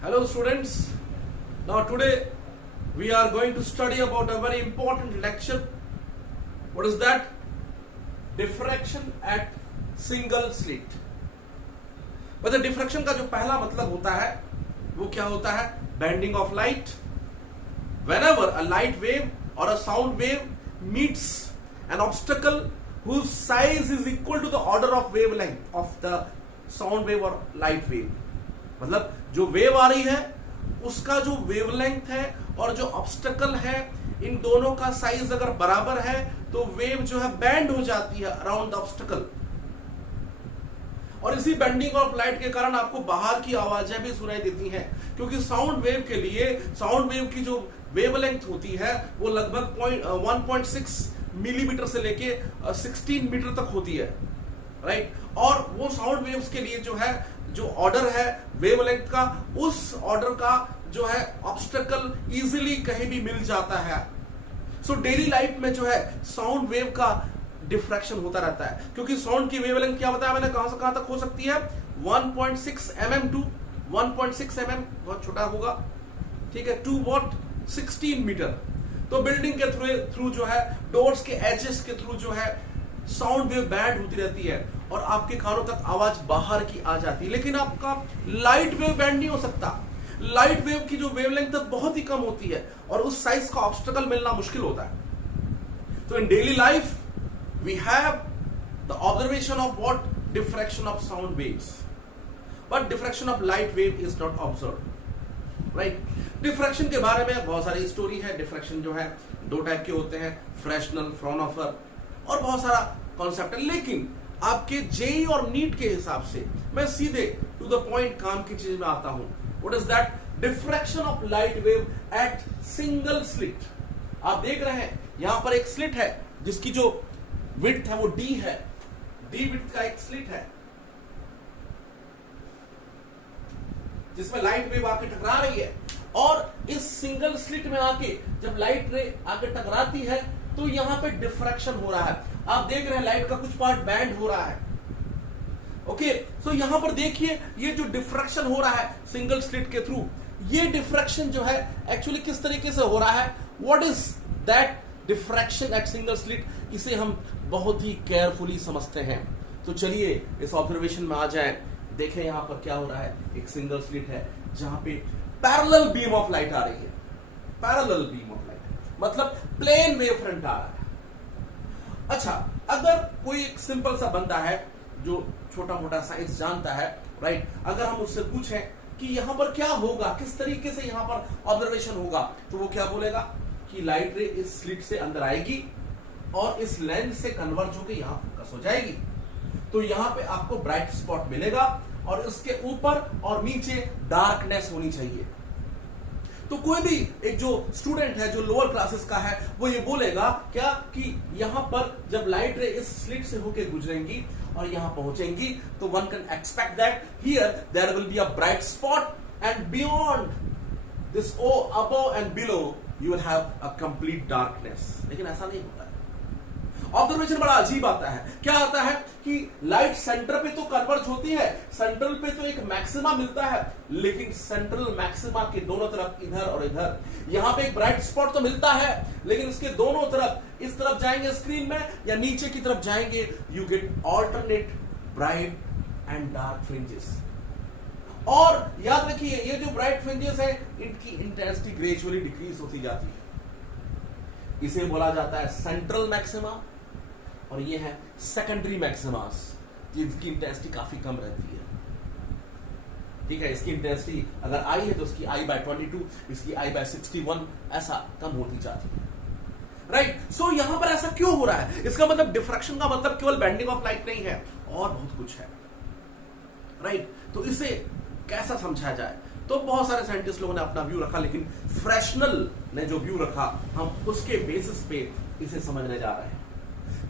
Hello students, now today we are going to study about a very important lecture. What is that? Diffraction at single slit. मतलब diffraction का जो पहला मतलब होता है वो क्या होता है? Bending of light. Whenever a light wave or a sound wave meets an obstacle whose size is equal to the order of wavelength of the sound wave or light wave. मतलब जो वेव आ रही है उसका जो wavelength है और जो obstacle है इन दोनों का साइज अगर बराबर है तो वेव जो है बैंड हो जाती है अराउंड द ऑब्स्टेकल। और इसी बेंडिंग ऑफ लाइट के कारण आपको बाहर की आवाजें भी सुनाई देती हैं, क्योंकि साउंड वेव के लिए साउंड वेव की जो वेवलेंथ होती है वो लगभग 1.6 मिलीमीटर से लेके 16 मीटर तक होती है, राइट। और वो साउंड वेव्स के लिए जो है जो ऑर्डर है वेवलेंथ का, उस ऑर्डर का जो है ऑब्स्टेकल इजीली कहीं भी मिल जाता है। सो डेली लाइफ में जो है साउंड वेव का डिफ्रैक्शन होता रहता है, क्योंकि साउंड की वेवलेंथ क्या बताया मैंने, कहां से कहां तक हो सकती है? 1.6 mm टू 1.6 mm, बहुत छोटा होगा, ठीक है, टू वॉट 16 मीटर। तो बिल्डिंग के थ्रू जो है डोर्स के एजेस के थ्रू जो है साउंड वेव बैंड होती रहती है और आपके कानों तक आवाज बाहर की आ जाती है। लेकिन आपका लाइट वेव बैंड नहीं हो सकता। लाइट वेव की जो वेवलेंथ बहुत ही कम होती है और उस साइज का ऑब्स्टेकल मिलना मुश्किल होता है। तो in daily life we have the observation of what diffraction of sound waves, but diffraction of light wave is not observe, right. Diffraction के बारे में बहुत सारी स्टोरी है। डिफ्रैक्शन जो है दो टाइप के होते हैं, फ्रेशनल, फ्राउनहोफर, और बहुत सारा कॉन्सेप्ट है। लेकिन आपके जेई और नीट के हिसाब से मैं सीधे टू द पॉइंट काम की चीज में आता हूं। What is that? Diffraction of light wave eight single slit. आप देख रहे हैं यहां पर एक स्लिट है जिसकी जो विड्थ है वो डी है, डी विड्थ का एक स्लिट है जिसमें लाइट वेव आके टकरा रही है। और इस सिंगल स्लिट में आके जब लाइट रे आके टकराती है तो यहां पे डिफ्रैक्शन हो रहा है। आप देख रहे हैं लाइट का कुछ पार्ट बैंड हो रहा है, ओके। सो यहां पर देखिए ये जो डिफ्रैक्शन हो रहा है सिंगल स्लिट के थ्रू, ये डिफ्रैक्शन जो है एक्चुअली किस तरीके से हो रहा है? What is that diffraction at single slit? इसे हम बहुत ही केयरफुली समझते हैं। तो चलिए इस ऑब्जर्वेशन में आ जाएं, देखें यहां पर क्या हो रहा है। एक सिंगल स्लिट है जहां पे पैरेलल बीम ऑफ लाइट आ रही है, पैरेलल बीम ऑफ लाइट मतलब प्लेन वेव फ्रंट आ रहा है। अच्छा, अगर कोई एक सिंपल सा बंदा है जो छोटा मोटा साइंस जानता है, राइट, अगर हम उससे पूछें कि यहां पर क्या होगा, किस तरीके से यहां पर ऑब्जर्वेशन होगा, तो वो क्या बोलेगा कि लाइट रे इस स्लिट से अंदर आएगी और इस लेंस से कन्वर्ज होकर यहां फोकस हो जाएगी। तो यहां पे आपको ब्राइट स्पॉट मिलेगा और इसके ऊपर और नीचे डार्कनेस होनी चाहिए। तो कोई भी एक जो स्टूडेंट है जो लोअर क्लासेस का है वो ये बोलेगा क्या कि यहां पर जब लाइट रे इस स्लिट से होकर गुजरेंगी और यहां पहुंचेंगी तो one can expect that here there will be a bright spot and beyond this or above and below you will have a complete darkness. लेकिन ऐसा नहीं होता है। ऑब्जर्वेशन बड़ा अजीब आता है। क्या आता है कि लाइट सेंटर पे तो कन्वर्ज होती है, सेंट्रल पे तो एक मैक्सिमा मिलता है, लेकिन सेंट्रल मैक्सिमा के दोनों तरफ इधर और इधर यहां पे एक ब्राइट स्पॉट तो मिलता है, लेकिन इसके दोनों तरफ, इस तरफ जाएंगे स्क्रीन में या नीचे की तरफ जाएंगे, you get alternate bright and dark fringes. और याद रखिए ये जो ब्राइट फ्रिंजेस है इनकी इंटेंसिटी ग्रेजुअली डिक्रीज होती जाती है। इसे बोला जाता है सेंट्रल मैक्सिमा और ये है सेकेंडरी मैक्सिमास, जिनकी इंटेंसिटी काफी कम रहती है, ठीक है। इसकी इंटेंसिटी अगर आई है तो इसकी आई बाय 22, इसकी आई बाय 61 ऐसा कम होती जाती है, राइट। सो यहां पर ऐसा क्यों हो रहा है? इसका मतलब डिफ्रैक्शन का मतलब केवल बेंडिंग ऑफ लाइट नहीं है, और बहुत कुछ है, राइट। तो इसे कैसा समझा जाए? तो बहुत सारे साइंटिस्ट लोगों ने अपना व्यू रखा, लेकिन फ्रेशनल ने जो व्यू रखा हम उसके बेसिस पे इसे समझने जा रहे हैं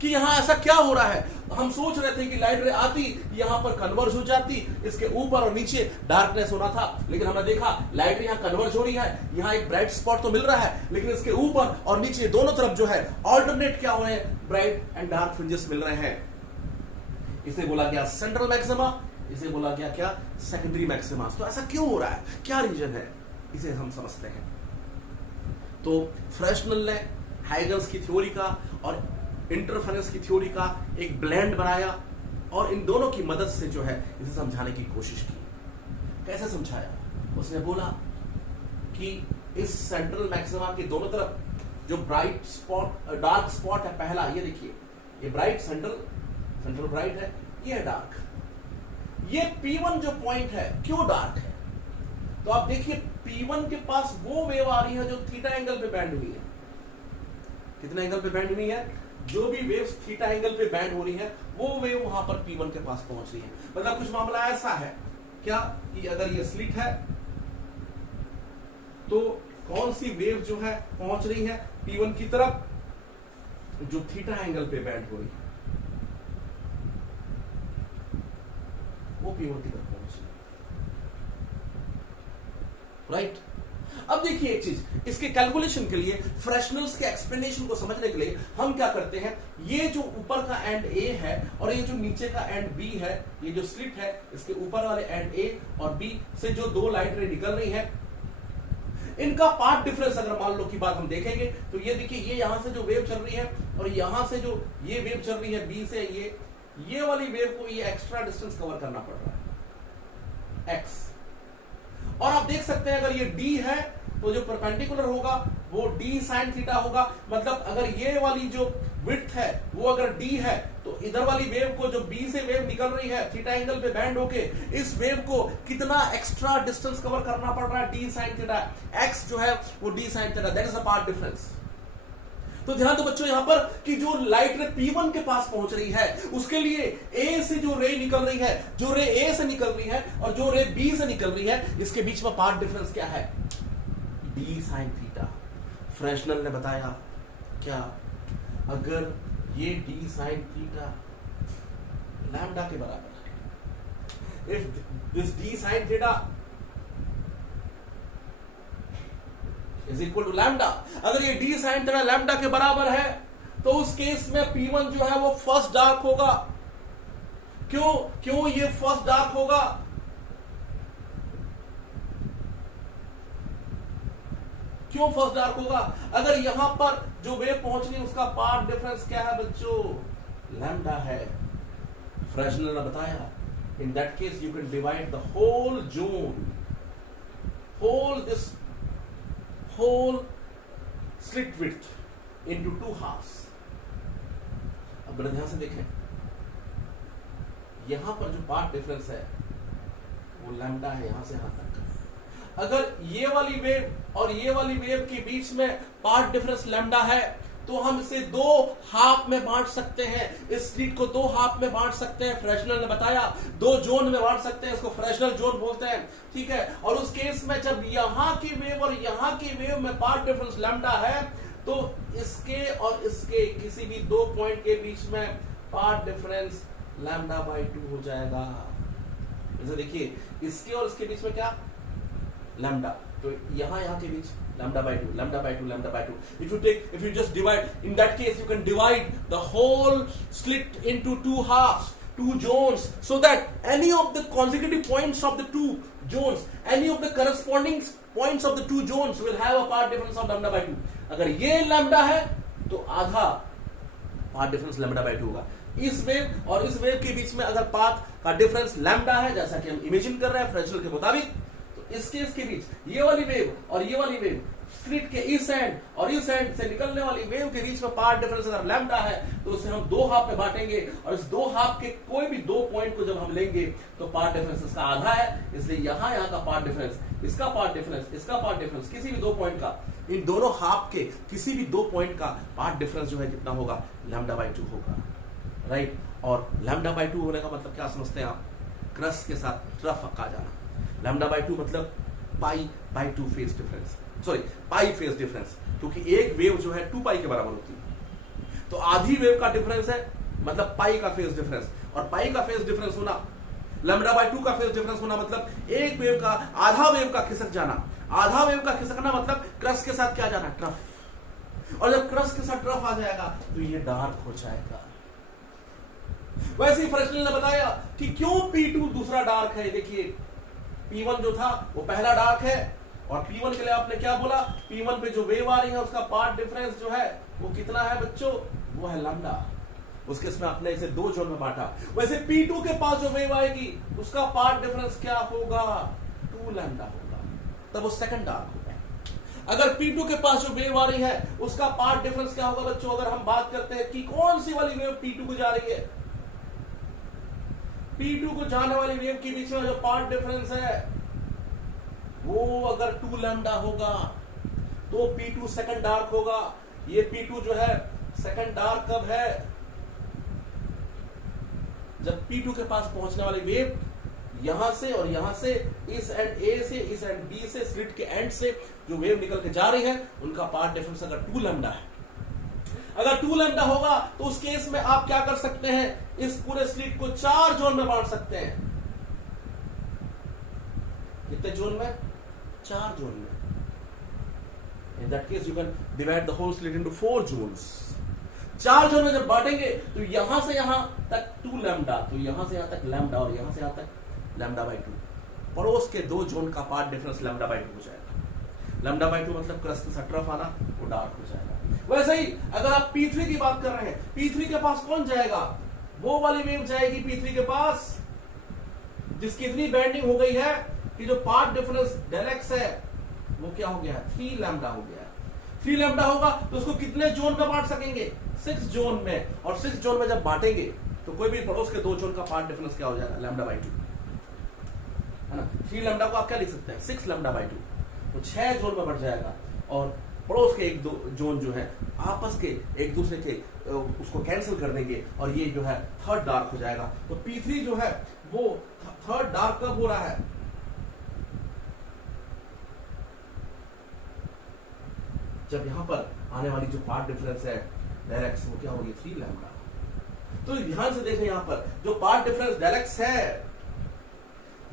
कि यहां ऐसा क्या हो रहा है। हम सोच रहे थे कि लाइट रे आती यहां पर कन्वर्ज हो जाती, इसके ऊपर और नीचे डार्कनेस होना था, लेकिन हमने देखा लाइट रे यहां कन्वर्ज हो रही है, यहां एक ब्राइट स्पॉट तो मिल रहा है, लेकिन इसके ऊपर और नीचे दोनों तरफ जो है ऑल्टरनेट क्या हो रहे हैं, ब्राइट एंड डार्क फ्रिंजेस मिल रहे हैं। इसे बोला गया सेंट्रल मैक्सिमा इसे बोला गया क्या, सेकेंडरी मैक्सिमा। तो ऐसा क्यों हो रहा है, क्या रीजन है, इसे हम समझते हैं। तो फ्रेशनल ने हाइगन्स की थ्योरी का और इंटरफेरेंस की थ्योरी का एक ब्लेंड बनाया और इन दोनों की मदद से जो है इसे समझाने की कोशिश की। कैसे समझाया, उसने बोला कि इस सेंट्रल मैक्सिमा के दोनों तरफ जो ब्राइट स्पॉट, डार्क स्पॉट है, पहला ये देखिए, ये ब्राइट सेंट्रल ब्राइट है, ये डार्क। ये P1 जो पॉइंट है क्यों डार्क है, तो आप देखिए P1 के पास वो वेव आ रही है जो थीटा एंगल पे बैंड हुई है। कितने एंगल पे बैंड हुई है, जो भी वेव्स थीटा एंगल पे बैंड हो रही है वो वेव वहां पर P1 के पास पहुंच रही है। मतलब कुछ मामला ऐसा है क्या कि अगर ये स्लिट है तो कौन सी वेव जो है पहुंच रही है P1 की तरफ, जो थीटा एंगल पे बैंड हो रही है वो P1 की तरफ पहुंच रही है, राइट। अब देखिए एक चीज, इसके कैलकुलेशन के लिए, फ्रेशनल्स के एक्सप्लेनेशन को समझने के लिए हम क्या करते हैं, ये जो ऊपर का एंड ए है और ये जो नीचे का एंड बी है, ये जो स्लिट है इसके ऊपर वाले एंड ए और बी से जो दो लाइट रे निकल रही है, इनका पार्ट डिफरेंस अगर मान लो की बात हम देखेंगे तो ये देखिए, ये यहां से जो वेव चल रही है और यहां से जो ये वेव चल रही है बी से, ये वाली वेव को ये एक्स्ट्रा डिस्टेंस कवर करना पड़ रहा है x। और आप देख सकते हैं अगर ये d है तो जो परपेंडिकुलर होगा वो d sin थीटा होगा। मतलब अगर ये वाली जो विड्थ है वो अगर d है तो इधर वाली वेव को, जो b से वेव निकल रही है थीटा एंगल पे बैंड होके, इस वेव को कितना एक्स्ट्रा डिस्टेंस कवर करना पड़ रहा है, d sin थीटा। x जो है वो d sin theta, that is a path difference. तो ध्यान दो बच्चों यहां पर कि जो लाइट रे P1 के पास पहुंच रही है उसके लिए A से जो रे निकल रही है, जो रे A से निकल रही है और जो रे B से निकल रही है, इसके बीच में पार्ट डिफरेंस क्या है, D sin थीटा। फ्रेशनल ने बताया क्या, अगर ये D sin थीटा लैम्डा के बराबर है, if this D sin theta is equal to lambda, अगर ये d sin थीटा लैम्डा के बराबर है तो उस केस में P1 जो है वो फर्स्ट डार्क होगा। क्यों ये फर्स्ट डार्क होगा, क्यों फर्स्ट डार्क होगा, अगर यहां पर जो वेव पहुंच रही है उसका पार्ट डिफरेंस क्या है बच्चों, लैम्डा है। फ्रेशनल ने बताया in that case you can divide the whole zone, whole slit width into two halves। अब बड़े ध्यान से देखें, यहां पर जो पार्ट डिफरेंस है वो लैम्डा है यहां से यहां तक। अगर ये वाली वेव और ये वाली वेव के बीच में पार्ट डिफरेंस लैम्डा है तो हम इसे दो हाफ में बांट सकते हैं, इस स्लिट को दो हाफ में बांट सकते हैं। फ्रेशनल ने बताया दो जोन में बांट सकते हैं, इसको फ्रेशनल जोन बोलते हैं, ठीक है। और उस केस में जब यहां की वेव और यहां की वेव में पार्ट डिफरेंस लैम्डा है तो इसके और इसके किसी भी दो पॉइंट के बीच में पार्ट डिफरेंस लैम्डा बाई 2 हो जाएगा। जैसे देखिए इसके और इसके बीच में क्या, लैम्डा, तो यहां के बीच lambda by 2, lambda by 2, lambda by 2. If you just divide, in that case you can divide the whole slit into two halves, two zones, so that any of the consecutive points of the two zones, any of the corresponding points of the two zones will have a part difference of lambda by 2. अगर ये lambda है तो आधा part difference lambda by 2 होगा। इस wave और इस wave के बीच में अगर पाथ का डिफरेंस लैम्डा है, जैसा कि हम इमेजिन कर रहे हैं फ्रेशनल के मुताबिक, इस केस के बीच ये वाली वेव और ये वाली वेव, स्लिट के इस एंड और इस एंड से निकलने वाली वेव के बीच में पार्ट डिफरेंस अगर लैम्डा है तो उसे हम दो हाफ में बांटेंगे और इस दो हाफ के कोई भी दो पॉइंट को जब हम लेंगे तो पार्ट डिफरेंस इसका आधा है, इसलिए यहां का पार्ट डिफरेंस, इसका पार्ट डिफरेंस, इसका पार्ट डिफरेंस, किसी भी दो पॉइंट का, इन दोनों हाफ के किसी भी दो पॉइंट का पार्ट डिफरेंस जो है कितना होगा, लैम्डा बाई 2 होगा, राइट। और लैम्डा बाई 2 होने का मतलब क्या समझते हैं आप, क्रस्ट के साथ ट्रफ आ जाना। लैम्डा बाई 2 मतलब pi by 2 phase difference, sorry pi phase difference, क्योंकि एक वेव जो है 2 पाई के बराबर होती है, तो आधी वेव का डिफरेंस है मतलब पाई का फेज डिफरेंस, और पाई का फेज डिफरेंस होना, लैम्डा बाई 2 का फेज डिफरेंस होना मतलब एक वेव का आधा वेव का खिसक जाना। आधा वेव का खिसकना मतलब क्रस्ट के साथ क्या जाना, ट्रफ, और जब क्रस्ट के साथ ट्रफ आ जाएगा तो ये डार्क हो जाएगा। वैसे ही फ्रेशनल ने बताया कि क्यों P2 दूसरा डार्क है। देखिए P1 जो था वो पहला डार्क है, और P1 के लिए आपने क्या बोला, P1 पे जो वेव आ रही है उसका पार्ट डिफरेंस जो है वो कितना है बच्चों, वो है लैम्डा। उसके इसमें आपने इसे दो जोन में बांटा। वैसे P2 के पास जो वेव आएगी उसका पार्ट डिफरेंस क्या होगा, 2 लैम्डा होगा, तब वो सेकंड डार्क होगा। अगर P2 के पास जो वेव आ रही है उसका पार्ट डिफरेंस क्या होगा बच्चों, अगर हम बात करते हैं कि कौन सी वाली वेव P2 को जा रही है, P2 को जाने वाली वेव के बीच में जो पार्ट डिफरेंस है वो अगर 2 लैम्डा होगा तो P2 सेकंड डार्क होगा। ये P2 जो है सेकंड डार्क कब है, जब P2 के पास पहुंचने वाली वेव यहां से और यहां से, इस एंड A से इस एंड B से, स्लिट के एंड से जो वेव निकल के जा रही है उनका पार्ट डिफरेंस अगर 2 लैम्डा है, अगर 2 लैम्डा होगा तो उस केस में आप क्या कर सकते हैं, इस पूरे स्लिट को 4 जोन में बांट सकते हैं। कितने जोन में, 4 जोन में। In that case you can divide the whole slit into 4 zones. 4 zone में जब बांटेंगे तो यहां से यहां तक 2 लैम्डा, तो यहां से यहां तक लैम्डा, और यहां से यहां तक लैम्डा बाई 2। पड़ोस के 2 जोन का पार्ट डिफरेंस लैम्डा बाई 2 हो जाएगा। लैम्डा बाई 2 मतलब क्रस्ट के साथ तरफ आना, वो डार्क हो जाएगा। वैसे ही अगर आप P3 की बात कर रहे हैं, P3 के पास कौन जाएगा, वो वाली वेव जाएगी P3 के पास जिसकी इतनी बैंडिंग हो गई है कि जो पार्ट डिफरेंस डेल एक्स है वो क्या हो गया, 3 लैम्डा हो गया। 3 लैम्डा होगा तो उसको कितने जोन में बांट सकेंगे, 6 जोन में। और 6 जोन में जब बांटेंगे तो कोई भी पड़ोस के 2 जोन का पार्ट डिफरेंस क्या हो जाएगा, लैम्डा बाई 2, है ना। 3 लैम्डा को आप क्या लिख सकते हैं, 6 लैम्डा बाई 2, तो 6 जोन में बढ़ जाएगा। और पड़ोस के 1-2 जोन जो है आपस के एक दूसरे के उसको कैंसिल कर देंगे और ये जो है थर्ड डार्क हो जाएगा। तो P3 जो है वो थर्ड डार्क कब हो रहा है, जब यहां पर आने वाली जो पार्ट डिफरेंस है डेल एक्स वो क्या होगी, 3 लैम्डा। तो ध्यान से देखें यहां पर जो पार्ट डिफरेंस डेल एक्स है,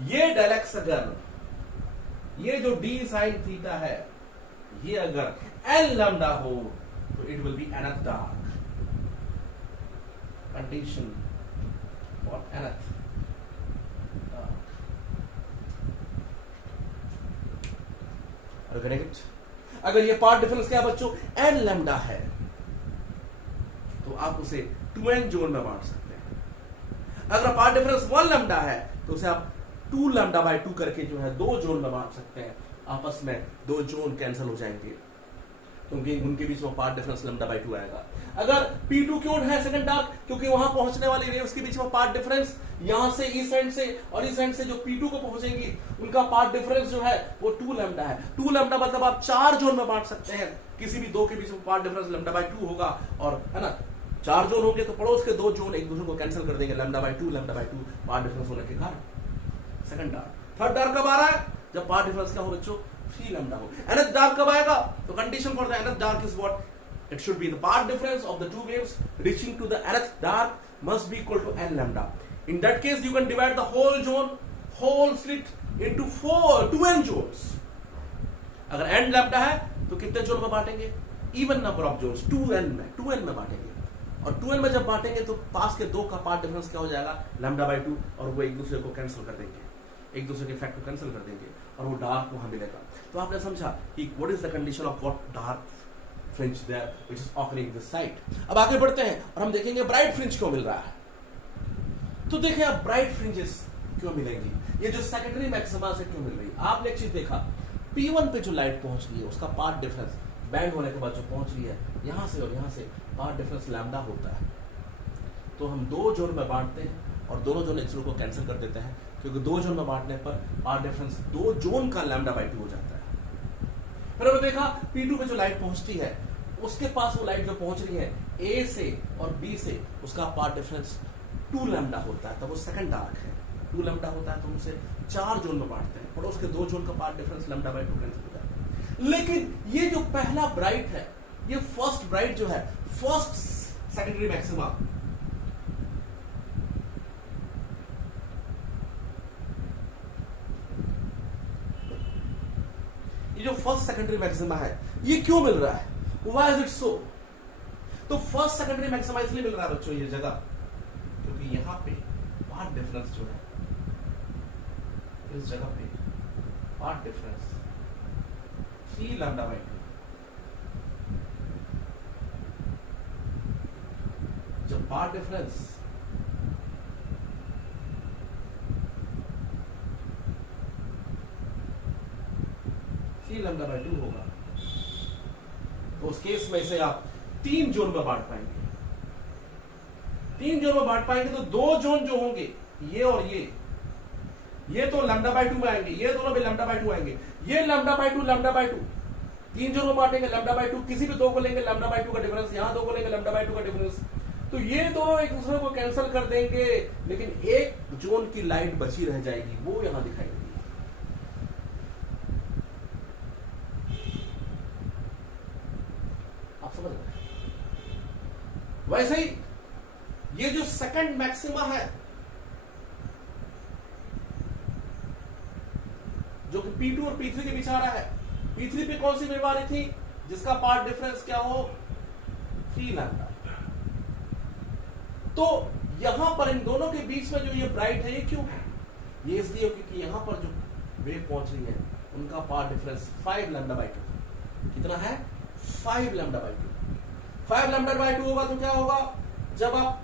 ये डेल एक्स अगर ये जो डी साइन थीटा है ये अगर एन लैम्डा हो तो it will be nth dark. Condition for nth dark. अगर ये पार्ट डिफरेंस क्या बच्चों, एन लैम्डा है, तो आप उसे 2n जोन में बांट सकते हैं। अगर पार्ट डिफरेंस 1 लैम्डा है तो उसे आप 2 लैम्डा बाई 2 करके जो है 2 जोन में बांट सकते हैं। आपस में 2 जोन कैंसिल हो जाएंगे क्योंकि उनके बीच में पार्ट डिफरेंस लैम्डा बाई 2 आएगा। अगर P2 क्यों है सेकंड डार्क, क्योंकि वहां पहुंचने वाली वेव्स के बीच में पार्ट डिफरेंस यहां से इस एंड से और इस एंड से जो P2 को पहुंचेंगी उनका पार्ट डिफरेंस जो है वो 2 लैम्डा है। 2 लैम्डा मतलब आप 4 जोन में बांट सकते हैं, किसी भी 2 के बीच में पार्ट डिफरेंस लैम्डा बाई 2 होगा, और है ना 4 जोन होंगे तो पड़ोस के 2 जोन एक दूसरे को कैंसिल कर देंगे, लैम्डा बाई 2 पार्ट डिफरेंस होने के कारण सेकंड डार्क। थर्ड डार्क कब आ रहा है, जब पार्ट डिफरेंस क्या हो बच्चों, 3 लैम्डा हो। nth डार्क कब आएगा, तो condition for the nth dark is what, it should be the part difference of the two waves reaching to the nth dark must be equal to n lambda. In that case you can divide the whole slit into 2n zones. अगर n lambda है तो कितने zone में बांटेंगे, even number of Jones 2n में बांटेंगे, और 2n में जब बांटेंगे तो पास के 2 का पार्ट डिफरेंस क्या हो जाएगा, लैम्डा बाई 2, और वो एक दूसरे को कैंसिल कर देंगे, एक दूसरे के इफेक्ट को कैंसिल कर देंगे और वो डार्क वहां मिलेगा। तो आपने समझा कि what is the condition of what dark fringe there which is occurring this side. अब आगे बढ़ते हैं और हम देखेंगे ब्राइट फ्रिंज क्यों मिल रहा है। तो देखें अब ब्राइट फ्रिंजेस क्यों मिलेंगी, ये जो सेकेंडरी मैक्सिमा से क्यों मिल रही है। आपने एक चीज देखा, P1 पे जो लाइट पहुंच रही है उसका पार्ट डिफरेंस बैंड होने के बाद जो पहुंच रही है यहां से और यहां से पार्ट डिफरेंस लैम्डा होता है। तो हम 2 जोन में बांटते हैं और दोनों जोन एक दूसरे को कैंसिल कर देते हैं, क्योंकि 2 जोन में बांटने पर पार्ट डिफरेंस 2 जोन का लैम्डा बाई 2 हो जाता है। फिर हमने देखा P2 पे जो लाइट पहुंचती है उसके पास वो लाइट जो पहुंच रही है A से और B से, उसका पार्ट डिफरेंस 2 लैम्डा होता है, तब वो सेकंड डार्क है। 2 लैम्डा होता है तो हम उसे 4 जोन में बांटते हैं, पड़ोस के 2 जोन का path difference lambda by 2 cancel हो जाता है। लेकिन ये जो पहला ब्राइट है, ये फर्स्ट ब्राइट जो है, फर्स्ट सेकेंडरी मैक्सिमा, ये जो फर्स्ट सेकेंडरी मैक्सिमा है ये क्यों मिल रहा है, व्हाई इज इट सो। तो फर्स्ट सेकेंडरी मैक्सिमा इसलिए मिल रहा है बच्चों ये जगह, क्योंकि यहां डिफरेंस जो है इस जगह पे पार्ट डिफरेंस 3 लैम्डा बाई 2, जब पार्ट डिफरेंस लैम्डा बाई 2 होगा तो उस केस में इसे आप 3 जोन में बांट पाएंगे। 3 जोन में बांट पाएंगे तो 2 जोन जो होंगे ये और ये तो लैम्डा बाई 2 में आएंगे, ये दोनों भी लैम्डा बाई 2 आएंगे, ये lambda by 2 lambda by 2 3 zone में बांटेंगे लैम्डा बाई 2, किसी भी दो को लेंगे लैम्डा बाई 2 का डिफरेंस, यहां दो को लेंगे लैम्डा बाई 2 का डिफरेंस, तो ये दोनों एक दूसरे को कैंसिल कर देंगे, लेकिन एक जोन की लाइट बची रह जाएगी, वो यहां दिखाई देगी। आप समझ रहे हैं? वैसे ही ये जो सेकंड मैक्सिमा है जो कि P2 और P3 के बीच आ रहा है, P3 पे कौन सी वेव आ रही थी जिसका पार्ट डिफरेंस क्या हो 3 लैम्डा। तो यहां पर इन दोनों के बीच में जो ये ब्राइट है ये क्यों है, ये इसलिए क्योंकि यहां पर जो वेव पहुंच रही है उनका पार्ट डिफरेंस 5 लैम्डा बाई 2 कितना है 5 लैम्डा बाई 2। 5 लैम्डा बाई 2 होगा तो क्या होगा, जब आप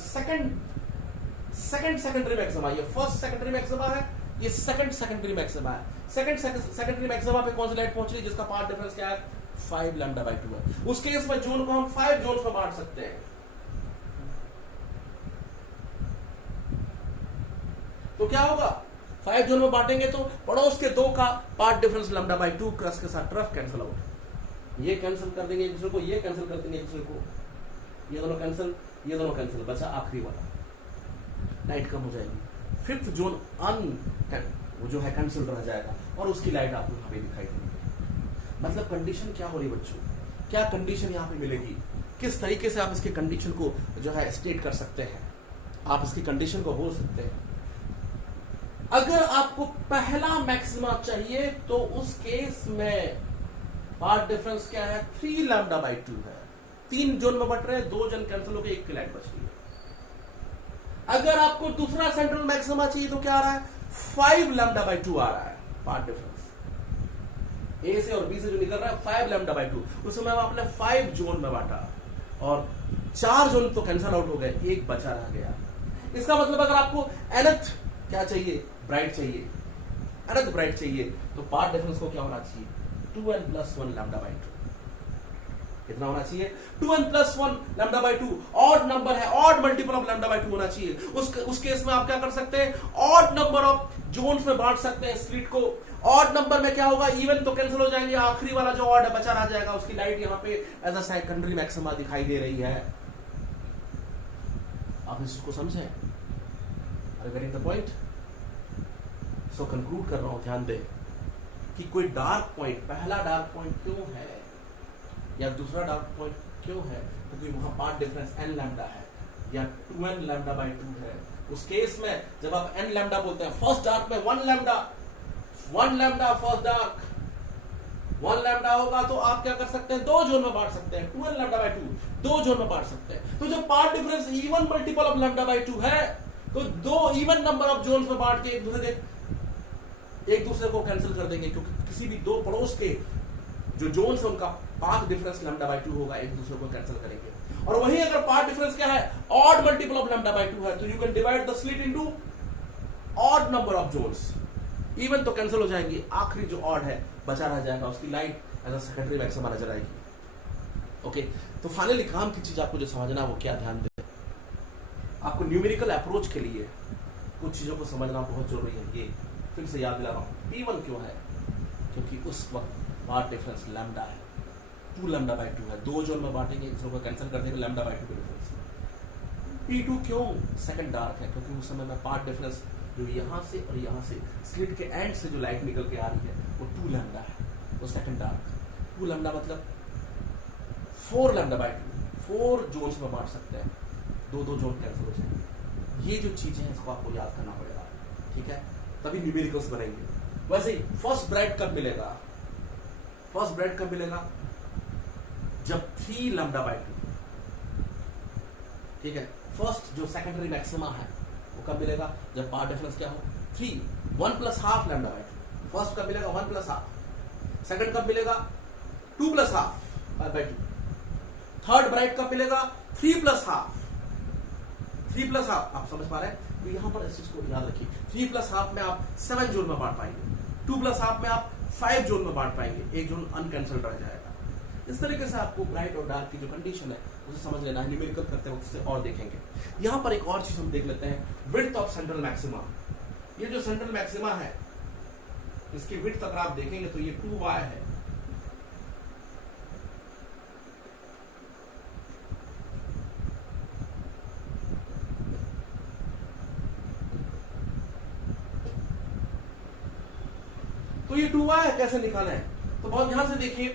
सेकंड सेकेंडरी मैक्सिमा, ये फर्स्ट सेकेंडरी मैक्सिमा है, ये सेकंड सेकेंडरी मैक्सिमा है, सेकंड सेकेंडरी मैक्सिमा पे कौन सी लाइट पहुंच रही है जिसका पार्ट डिफरेंस क्या है 5 लैम्डा बाई 2 है। उस केस में जोन को हम 5 जोन में बांट सकते हैं। तो क्या होगा 5 जोन में बांटेंगे तो पड़ोस के दो का path difference lambda by 2 cross K साथ रफ कैंसिल आउट, ये कैंसिल कर देंगे एक दूसरे को, ये कैंसिल कर देंगे एक दूसरे को, ये दोनों कैंसिल, ये दोनों कैंसिल, बचा आखिरी वाला, लाइट कम हो जाएगी, फिफ्थ जोन वो जो है कैंसिल रह जाएगा और उसकी लाइट आपको यहां पे दिखाई देगी। मतलब कंडीशन क्या हो रही बच्चों, क्या कंडीशन यहां पे मिलेगी, किस तरीके से आप इसके कंडीशन को जो है स्टेट कर सकते हैं, आप इसकी कंडीशन को बोल सकते हैं। अगर आपको पहला मैक्सिमा चाहिए तो उस केस में पार्ट डिफरेंस क्या है 3 लैम्डा बाई 2 है, 3 जोन में बट रहे हैं, 2 जोन कैंसिल हो गए, एक की लाइट बच रही है। अगर आपको दूसरा सेंट्रल मैक्सिमा चाहिए तो क्या आ रहा है 5 लैम्डा बाई 2 आ रहा है पार्ट डिफरेंस, ए से और बी से जो निकल रहा है 5 लैम्डा बाई 2, उसमें आपने 5 जोन में बांटा और 4 जोन तो कैंसिल आउट हो गए, एक बचा रह गया। इसका मतलब अगर आपको nth क्या चाहिए ब्राइट चाहिए, nth ब्राइट चाहिए तो पार्ट डिफरेंस को क्या होना चाहिए 2n प्लस 1 लैम्डा बाई 2, कितना होना चाहिए 2n plus 1 lambda by 2, odd number है, odd multiple of lambda by 2 होना चाहिए। उस केस में आप क्या कर सकते हैं ऑड नंबर ऑफ जोन्स में बांट सकते हैं स्लिट को। ऑड नंबर में क्या होगा इवन तो कैंसिल हो जाएंगे, आखिरी वाला जो ऑड है बचा रह जाएगा, उसकी लाइट यहां पे एज अ सेकेंडरी मैक्सिमा दिखाई दे रही है। आप इसको समझे, are getting the point? So conclude कर रहा हूं, ध्यान दें कि कोई डार्क पॉइंट, पहला डार्क पॉइंट क्यों है या दूसरा डार्क पॉइंट क्यों है, क्योंकि वहां पार्ट डिफरेंस n लैम्डा है या 2n लैम्डा बाई 2 है। उस केस में जब आप n लैम्डा बोलते हैं, फर्स्ट डार्क में 1 लैम्डा फर्स्ट डार्क 1 लैम्डा होगा तो आप क्या कर सकते हैं 2 जोन में बांट सकते हैं, 2n लैम्डा बाई 2 2 जोन में बांट सकते हैं। तो जब path difference even multiple of lambda by 2 है तो 2 इवन नंबर ऑफ जोन्स में बांट के एक दूसरे को कैंसिल कर देंगे, क्योंकि किसी भी दो पड़ोस के जो जोन्स है उनका पाथ डिफरेंस लैम्डा बाई 2 होगा, एक दूसरे को कैंसिल करेंगे। और वहीं अगर पाथ डिफरेंस क्या है odd multiple of lambda by 2 है तो you can divide the slit into odd number of Jones, even तो कैंसिल हो जाएंगे, आखिरी जो ऑड है बचा रह जाएगा, उसकी light as a secondary maxima नजर आएगी। ओके, तो फाइनली काम की चीज आपको जो समझना वो क्या, ध्यान दें आपको न्यूमेरिकल अप्रोच के लिए कुछ चीजों को समझना बहुत जरूरी है। ये फिर से याद दिला रहा हूं, P1 क्यों है, क्योंकि उस वक्त पार्ट डिफरेंस लैम्डा है, 2 लैम्डा बाई 2 है, 2 जोन में बांटेंगे, एक दूसरे को कैंसिल कर देंगे, लैम्डा बाई 2 का डिफरेंस। P2 क्यों सेकंड डार्क है, क्योंकि उस समय में पार्ट डिफरेंस जो यहां से और यहां से स्लिट के एंड से जो लाइट निकल के आ रही है वो 2 लैम्डा है, वो सेकंड डार्क। 2 लैम्डा मतलब 4 लैम्डा बाई 2, 4 जोन्स में बांट सकते हैं, 2 जोन कैंसिल हो जाएंगे। ये जो चीजें हैं इसको आपको याद करना पड़ेगा, ठीक है, तभी न्यूमेरिकल्स बनेंगे। वैसे ही फर्स्ट ब्राइट कब मिलेगा, फर्स्ट ब्राइट कब मिलेगा जब 3 लैम्डा बाई 2, ठीक है, फर्स्ट जो सेकेंडरी मैक्सिमा है कब मिलेगा? जब पाथ डिफरेंस क्या हो? 3, 1 plus half lambda by 2। First कब मिलेगा? 1 प्लस हाफ। सेकंड कब मिलेगा? 2 plus half by 2। Third bright कब मिलेगा? 3 प्लस हाफ। 3 प्लस हाफ, आप समझ पा रहे हैं? तो यहां पर इस चीज को याद रखिए, 3 प्लस हाफ में आप 7 जोन में बांट पाएंगे, 2 प्लस हाफ में आप 5 जोन में बांट पाएंगे, एक जोन अनकैंसल रह जाएगा। इस तरीके से आपको ब्राइट और डार्क की जो कंडीशन है उसे समझ लेना है। न्यूमेरिकल करते वक्त से और देखेंगे। यहां पर एक और चीज हम देख लेते हैं, विड्थ ऑफ सेंट्रल मैक्सिमा। ये जो सेंट्रल मैक्सिमा है, इसकी विड्थ अगर आप देखेंगे तो ये 2y है। तो ये 2y है, कैसे निकालना है? तो बहुत ध्यान से देखिए,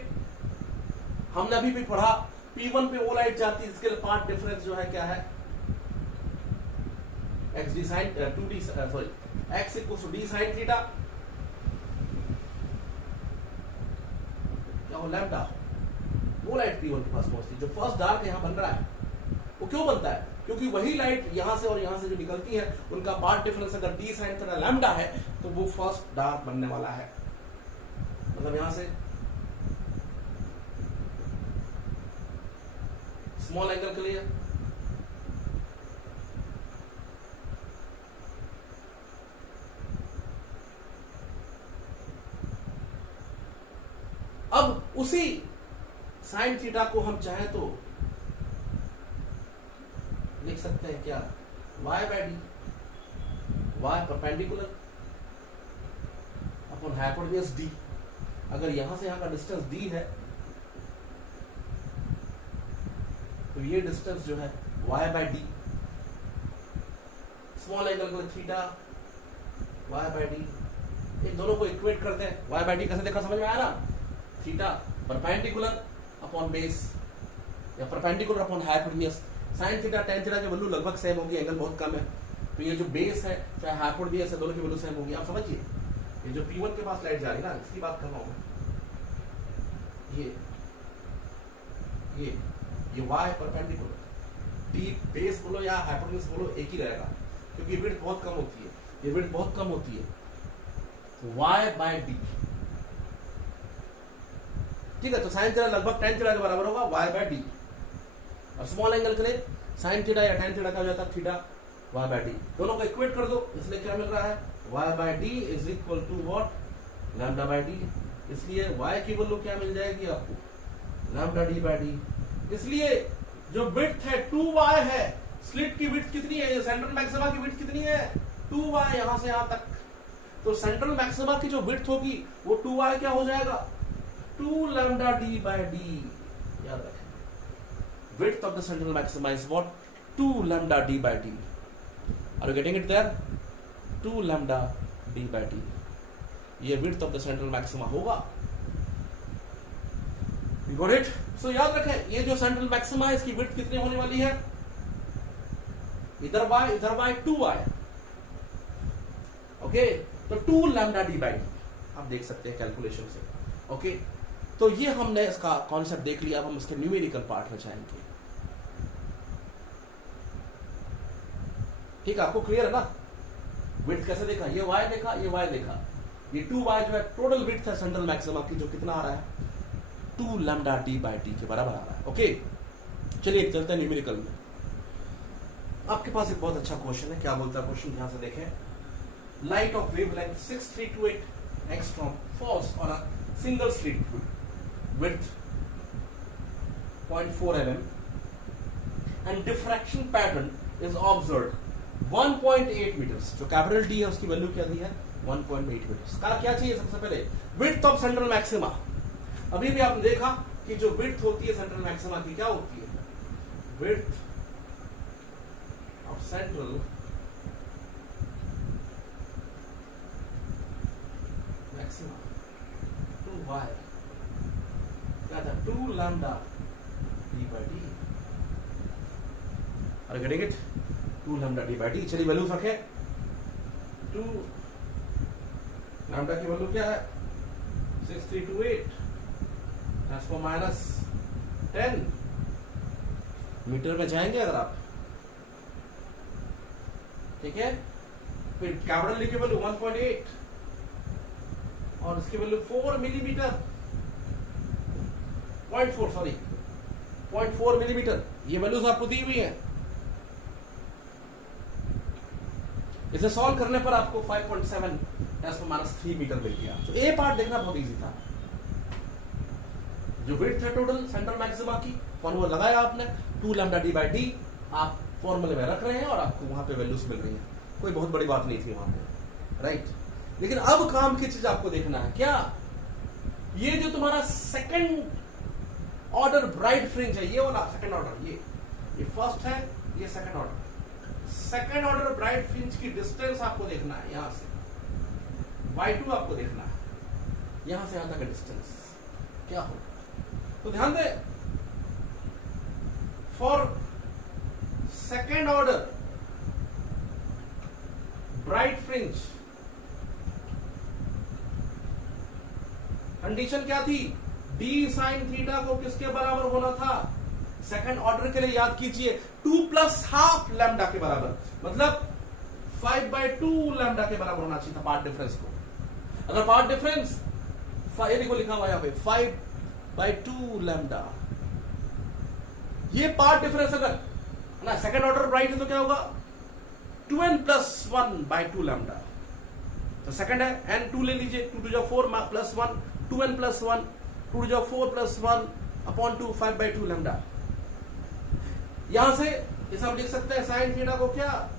हमने अभी भी पढ़ा P1 पे वो लाइट जाती है, इसके लिए पाथ डिफरेंस जो है क्या है? x d sin 2d sorry x equal to d sin theta, क्या हो? लैम्डा। वो लाइट P1 के पास पहुंचती है। जो फर्स्ट डार्क यहां बन रहा है वो क्यों बनता है? क्योंकि वही लाइट यहां से और यहां से जो निकलती है उनका पाथ डिफरेंस अगर d sin थीटा लैम्डा है तो वो फर्स्ट डार्क बनने वाला है। मतलब यहां से स्मॉल एंगल के लिए अब उसी साइन थीटा को हम चाहे तो लिख सकते हैं क्या? y by d, y perpendicular upon hypotenuse d। अगर यहां से यहां का डिस्टेंस d है तो ये डिस्टेंस जो है y by d, small angle को थीटा y बाय डी, इन दोनों को इक्वेट करते हैं। y बाय डी कैसे देखा, समझ में आया ना? थीटा परपेंडिकुलर अपॉन बेस या perpendicular upon hypotenuse. Sine theta tan theta की वैल्यू लगभग सेम होगी, एंगल बहुत कम है, तो ये जो बेस है चाहे हाइपोटेन्यूज है, दोनों की वैल्यू सेम होगी। आप समझिए, ये जो P1 के पास लाइट जा रही है ना, इसकी बात कर रहा हूं मैं। ये y परपेंडिकुलर, d बेस बोलो या हाइपोटेन्यूज बोलो एक ही रहेगा, क्योंकि विड्थ बहुत कम होती है, ये विड्थ बहुत कम होती है। तो y बाय डी, ठीक है? तो साइन थीटा लगभग tan थीटा के बराबर होगा y बाय डी। और स्मॉल एंगल के लिए साइन थीटा या tan थीटा का हो जाता है थीटा y बाय डी। दोनों को इक्वेट कर दो, इसलिए क्या मिल रहा है? y by d is equal to what? Lambda by d. इसलिए y की वैल्यू क्या मिल जाएगी आपको? Lambda D by d. इसलिए जो विड्थ है 2y है। स्लिट की विड्थ कितनी है? सेंट्रल मैक्सिमा की विड्थ कितनी है? 2y, यहां से यहां तक। तो सेंट्रल मैक्सिमा की जो विड्थ होगी वो 2y क्या हो जाएगा? 2 लैम्डा डी बाय डी। याद रखें, width of the central maxima is what? 2 lambda D by D. Are you getting it there? 2 lambda D by D, ये width of the central maxima होगा। You got it? So याद रखें, ये जो central maxima है इसकी width कितनी होने वाली है? इधर y 2y। ओके, तो 2 लैम्डा डी बाई डी आप देख सकते हैं कैलकुलेशन से। ओके, तो ये हमने इसका कॉन्सेप्ट देख लिया। अब हम इसके न्यूमेरिकल पार्ट में जाएंगे। ठीक है, आपको क्लियर है ना? विड्थ कैसे देखा? ये y देखा, ये y देखा, ये 2y जो है टोटल विड्थ है सेंट्रल मैक्सिमा की, जो कितना आ रहा है? 2 लैम्डा डी बाई टी के बराबर आ रहा है। ओके, चलिए चलते हैं न्यूमेरिकल में। आपके पास एक बहुत अच्छा क्वेश्चन है। क्या बोलता है क्वेश्चन? ध्यान से देखें। Light of wavelength 6328 angstrom falls on a single slit with 0.4 mm and diffraction pattern is observed 1.8 meters। जो कैपिटल डी है उसकी वैल्यू क्या दी है? 1.8 मीटर्स। क्या चाहिए सबसे पहले? Width of central maxima. अभी भी आपने देखा कि जो विड्थ होती है सेंट्रल मैक्सिमा की क्या होती है? Width of central maxima 2y क्या था? 2 लैम्डा डी बाई डी। अरे getting it? 2 lambda D by D. चलिए वैल्यूज रखें। 2 लैम्डा की वैल्यू क्या है? 6328 ट्रांसफॉर माइनस 10 मीटर में जाएंगे अगर आप ठीक है, फिर कैपिटल डी की वैल्यू 1.8 और इसकी वैल्यू 4 मिलीमीटर 0.4 मिलीमीटर, ये वैल्यूज आपको दी हुई है। इसे सॉल्व करने पर आपको 5.7 10⁻³ मीटर मिल गया। तो ए पार्ट देखना बहुत इजी था। जो विड्थ है टोटल सेंट्रल मैक्सिमा की, फॉर्मूला लगाया आपने 2 लैम्डा डी बाई डी, आप फॉर्मूले में रख रहे हैं और आपको वहां पे वैल्यूज मिल रही हैं। कोई बहुत बड़ी बात नहीं थी वहां पे, राइट। लेकिन अब काम की चीज आपको देखना है क्या, ये जो तुम्हारा सेकंड ऑर्डर ब्राइट फ्रिंज है, ये वाला सेकंड ऑर्डर, ये फर्स्ट है, ये second order. Second order bright fringe की डिस्टेंस आपको देखना है, यहां से y2 आपको देखना है, यहां से यहां तक का डिस्टेंस क्या होगा। तो ध्यान दे, for second order bright fringe condition क्या थी, d sin थीटा को किसके बराबर होना था, सेकंड ऑर्डर के लिए याद कीजिए 2 + ½ लैम्डा के बराबर, मतलब 5/2 लैम्डा के बराबर होना चाहिए था पार्ट डिफरेंस को। अगर पार्ट डिफरेंस ये देखो लिखा हुआ यहां पे 5/2 लैम्डा, ये पार्ट डिफरेंस अगर ना सेकंड ऑर्डर ब्राइट है तो क्या होगा 2n + 1/2 लैम्डा। तो सेकंड है n 2 ले लीजिए, 2 to 4 + 1 2n + 1 2 to 4 + 1 upon 2 5/2 lambda. यहां से इसे हम लिख सकते हैं साइन थीटा को क्या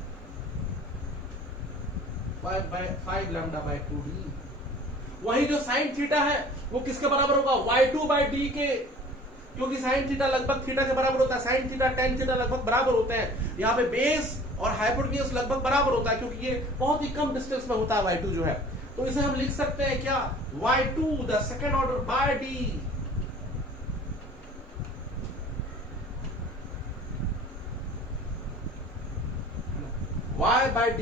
5 लैम्डा बाई 2d। वही जो साइन थीटा है वो किसके बराबर होगा y2/d के, क्योंकि साइन थीटा लगभग थीटा के बराबर होता है, साइन थीटा tan थीटा लगभग बराबर होते हैं। यहाँ पे बेस और हाइपोटेन्यूज लगभग बराबर होता है, क्योंकि ये बहुत ही कम डिस्टेंस में होता है y2 जो है। तो इसे हम लिख सकते हैं क्या y2 the second order by d, y/d।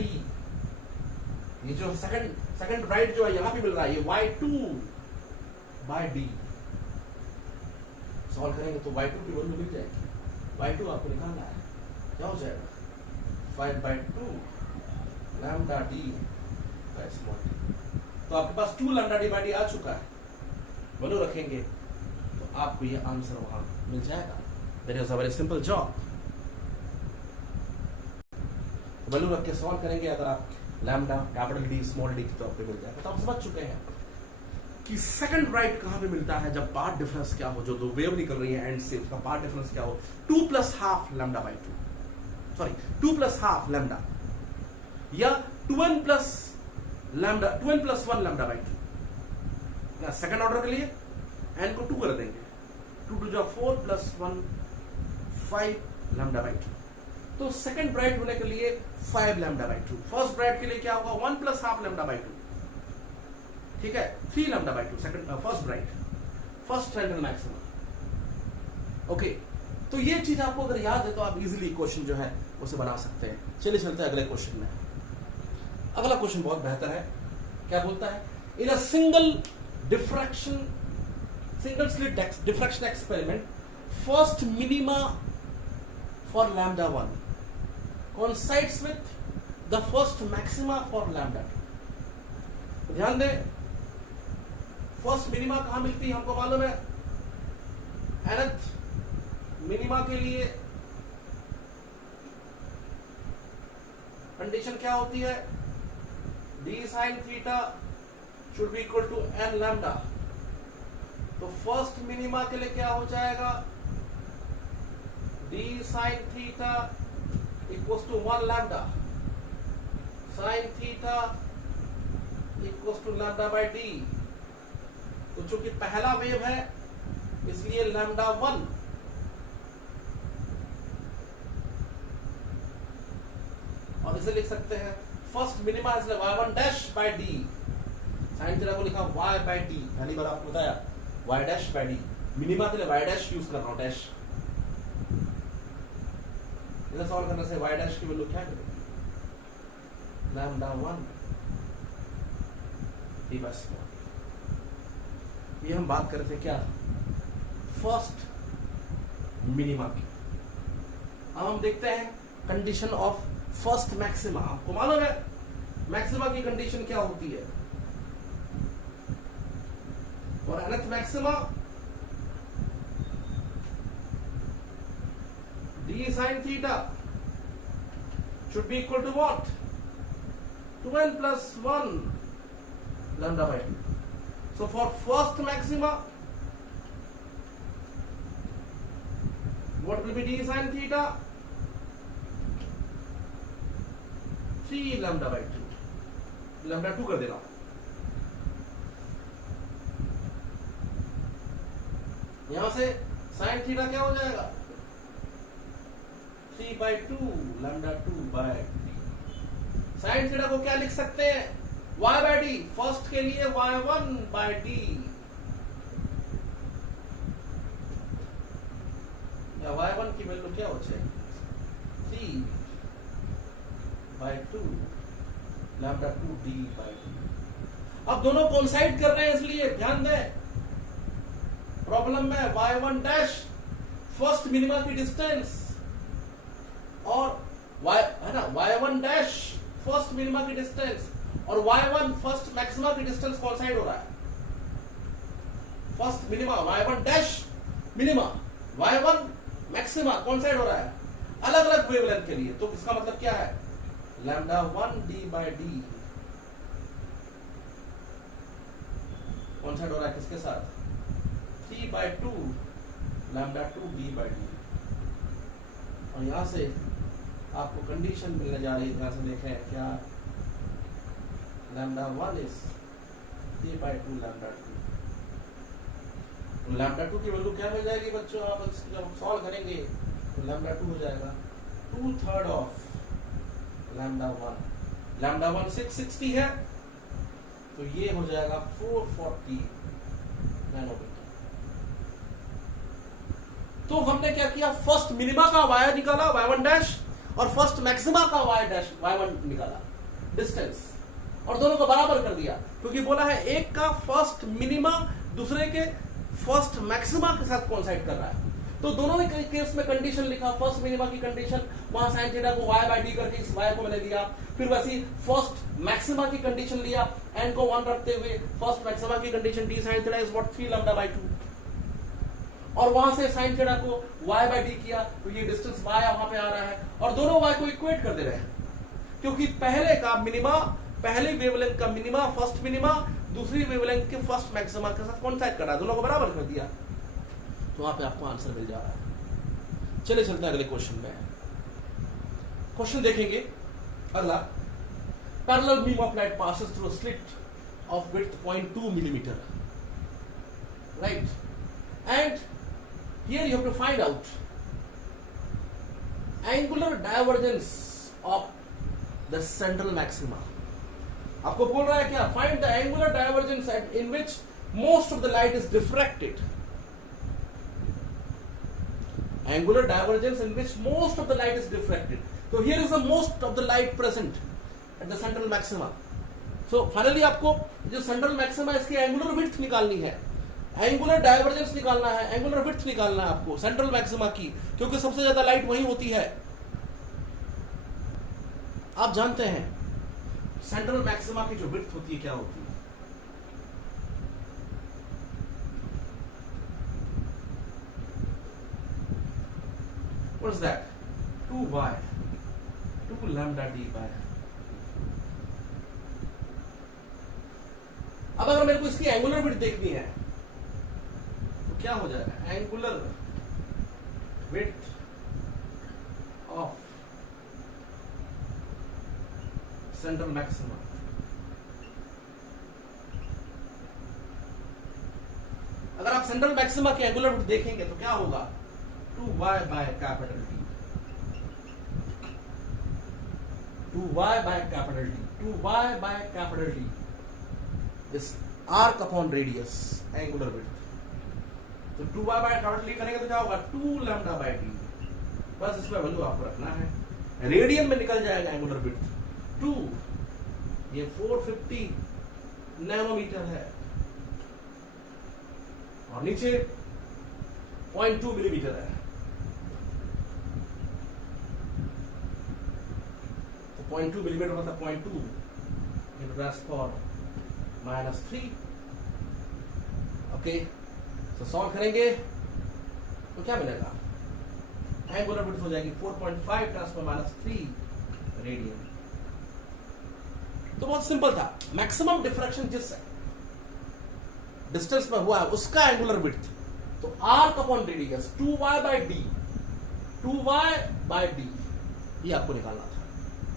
ये जो सेकंड राइट जो है यहां पे मिल रहा है, ये y2/d। सॉल्व करेंगे तो y2 की वैल्यू मिल जाएगी। y2 आपको निकालना है, क्या हो जाएगा 5/2 lambda d by small d। तो आपके पास 2 लैम्डा d बाय d आ चुका है, वैल्यू रखेंगे तो आपको ये आंसर वहां मिल जाएगा। That is a very simple job. Value रख के सॉल्व करेंगे, अगर आप lambda capital D small D तो आपको मिल जाएगा। तो आप समझ चुके हैं कि सेकंड राइट कहां पे मिलता है, जब पार्ट डिफरेंस क्या हो, जो दो वेव निकल रही है एंड से उसका पार्ट डिफरेंस क्या हो 2 + ½ लैम्डा बाई 2, सॉरी 2 + ½ लैम्डा, या 2n + 1 लैम्डा बाई 2। ना सेकंड ऑर्डर के लिए n को 2 कर देंगे, 2 to 4 + 1 5 लैम्डा बाई 2। तो सेकंड ब्राइट होने के लिए 5 लैम्डा बाई 2। फर्स्ट ब्राइट के लिए क्या होगा 1 + ½ लैम्डा बाई 2, ठीक है 3 lambda by 2 second first bright, first central maximum. Okay, तो ये चीज आपको अगर याद है तो आप इजीली क्वेश्चन जो है उसे बना सकते हैं। चलिए चलते हैं अगले क्वेश्चन में। अगला क्वेश्चन बहुत बेहतर है, क्या बोलता है, in a single slit diffraction experiment first minima for lambda 1 coincides with the first maxima for lambda 2। ध्यान दें, फर्स्ट मिनिमा कहां मिलती है हमको मालूम है, nth मिनिमा के लिए कंडीशन क्या होती है, d sin theta should be equal to n lambda. तो फर्स्ट मिनिमा के लिए क्या हो जाएगा d sin theta equals to 1 lambda, sin theta equals to lambda by d। तो चूंकि पहला वेव है इसलिए लैम्डा 1, और इसे लिख सकते हैं फर्स्ट मिनिमा इसलिए y1' d, sin थीटा को लिखा y/d। पहली बार आपको बताया y'/d, मिनिमा के लिए y' यूज कर रहा हूं डैश। इसे सॉल्व करने से y' की वैल्यू क्या करेगी लैम्डा 1 d बाय स्मॉल। ये हम बात कर रहे थे क्या फर्स्ट मिनिमा की। अब हम देखते हैं कंडीशन ऑफ फर्स्ट मैक्सिमा। आपको मालूम है मैक्सिमा की कंडीशन क्या होती है? और nth maxima d sin theta should be equal to what? 2n plus 1 lambda by 2. So for first maxima, what will be d sin theta? 3 lambda by 2. lambda 2 कर देना। यहां से sin थीटा क्या हो जाएगा? 3 by 2 lambda 2 by d। sin theta को क्या लिख सकते हैं? y by d। फर्स्ट के लिए y1 by d या y1 की वैल्यू क्या हो जाएगी? 3 by 2 lambda 2 d by d। अब दोनों कोइंसाइड कर रहे हैं इसलिए ध्यान दें, प्रॉब्लम में y1 डैश फर्स्ट मिनिमा की डिस्टेंस और y है ना, y1 डैश फर्स्ट मिनिमा की डिस्टेंस और y1 फर्स्ट मैक्सिमा की डिस्टेंस कोइंसाइड हो रहा है। First minima y1 dash minima y1 maxima coincide हो रहा है अलग अलग वेवलेंथ के लिए। तो इसका मतलब क्या है? लैम्डा 1 d by d कौन सा हो रहा है किसके साथ? 3 by 2 lambda 2 d by d। और यहां से आपको कंडीशन मिलने जा रही है, ध्यान से देखें क्या? Lambda 1 is 3 by 2 lambda 2। तो लैम्डा 2 की वैल्यू क्या मिल जाएगी बच्चों? आप जब सॉल्व करेंगे तो लैम्डा 2 हो जाएगा 2/3 ऑफ लैम्डा 1। लैम्डा 1 660 है तो ये हो जाएगा 440 नैनोमीटर। तो हमने क्या किया? फर्स्ट मिनिमा का y निकाला y1 डैश और फर्स्ट मैक्सिमा का y डैश y1 निकाला डिस्टेंस और दोनों को बराबर कर दिया, क्योंकि बोला है एक का फर्स्ट मिनिमा दूसरे के फर्स्ट मैक्सिमा के साथ कोइंसाइड कर रहा है। तो दोनों ही केस में कंडीशन लिखा, फर्स्ट मिनिमा की कंडीशन वहां sin थीटा को y by d करके इस y को मैंने दिया, फिर वैसे फर्स्ट मैक्सिमा की कंडीशन लिया n को 1 रखते हुए, फर्स्ट मैक्सिमा की condition d sin theta is what 3 lambda by 2 और वहां से sin थीटा को y by d किया तो ये डिस्टेंस y वहां पे आ रहा है और दोनों y को इक्वेट कर दे रहे हैं, क्योंकि पहले का मिनिमा पहले वेवलेंथ का मिनिमा फर्स्ट मिनिमा दूसरी वेवलेंथ के फर्स्ट मैक्सिमा के साथ कॉन्टैक्ट कर रहा है, दोनों को बराबर कर दिया तो वहां पे आपको आंसर मिल जा रहा है। चलिए चलते हैं अगले क्वेश्चन में। क्वेश्चन देखेंगे अगला। Parallel beam of light passes through a slit of width 0.2 millimeter, right? And here you have to find out angular divergence of the central maxima. आपको बोल रहा है क्या? Find the angular divergence in which most of the light is diffracted. Angular divergence in which most of the light is diffracted. तो here is the most of the light present at the central maxima. So finally आपको जो central maxima इसकी angular width निकालनी है, angular divergence निकालना है, angular width निकालना है आपको सेंट्रल मैक्सिमा की, क्योंकि सबसे ज्यादा लाइट वही होती है। आप जानते हैं सेंट्रल मैक्सिमा की जो विड्थ होती है क्या होती है? What is that? 2y 2 lambda d by। अब अगर मेरे को इसकी एंगुलर विड्थ देखनी है तो क्या हो जाएगा? Angular width of central maxima. अगर आप सेंट्रल मैक्सिमा की एंगुलर विड्थ देखेंगे तो क्या होगा? 2y by capital D 2y by capital D 2y by capital D is arc upon radius angular width। तो 2y by capital D करेंगे तो क्या होगा? 2 lambda by D। बस इसमें वैल्यू आपको रखना है, रेडियन में निकल जाएगा एंगुलर विड्थ 2, ये 450 नैनोमीटर है और नीचे 0.2 मिलीमीटर है। 0.2 मिलीमीटर मतलब 0.2 into 10⁻³ ओके। तो सॉल्व करेंगे तो क्या मिलेगा, एंगुलर विड्थ हो जाएगी 4.5 10⁻³ रेडियन। तो बहुत सिंपल था, मैक्सिमम डिफ्रैक्शन जिस डिस्टेंस में हुआ है उसका एंगुलर विड्थ, तो आर्क अपॉन रेडियस 2y/d ये आपको निकालना था।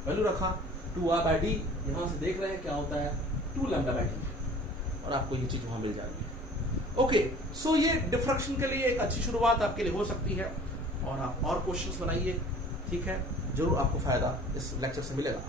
वैल्यू रखा 2y/d, यहां से देख रहे हैं क्या होता है 2λ/d, और आपको ये चीज वहां मिल जाएगी। ओके, सो ये डिफ्रैक्शन के लिए एक अच्छी शुरुआत आपके लिए हो सकती है, और आप और क्वेश्चंस बनाइए, ठीक है, जरूर आपको फायदा इस लेक्चर से मिलेगा।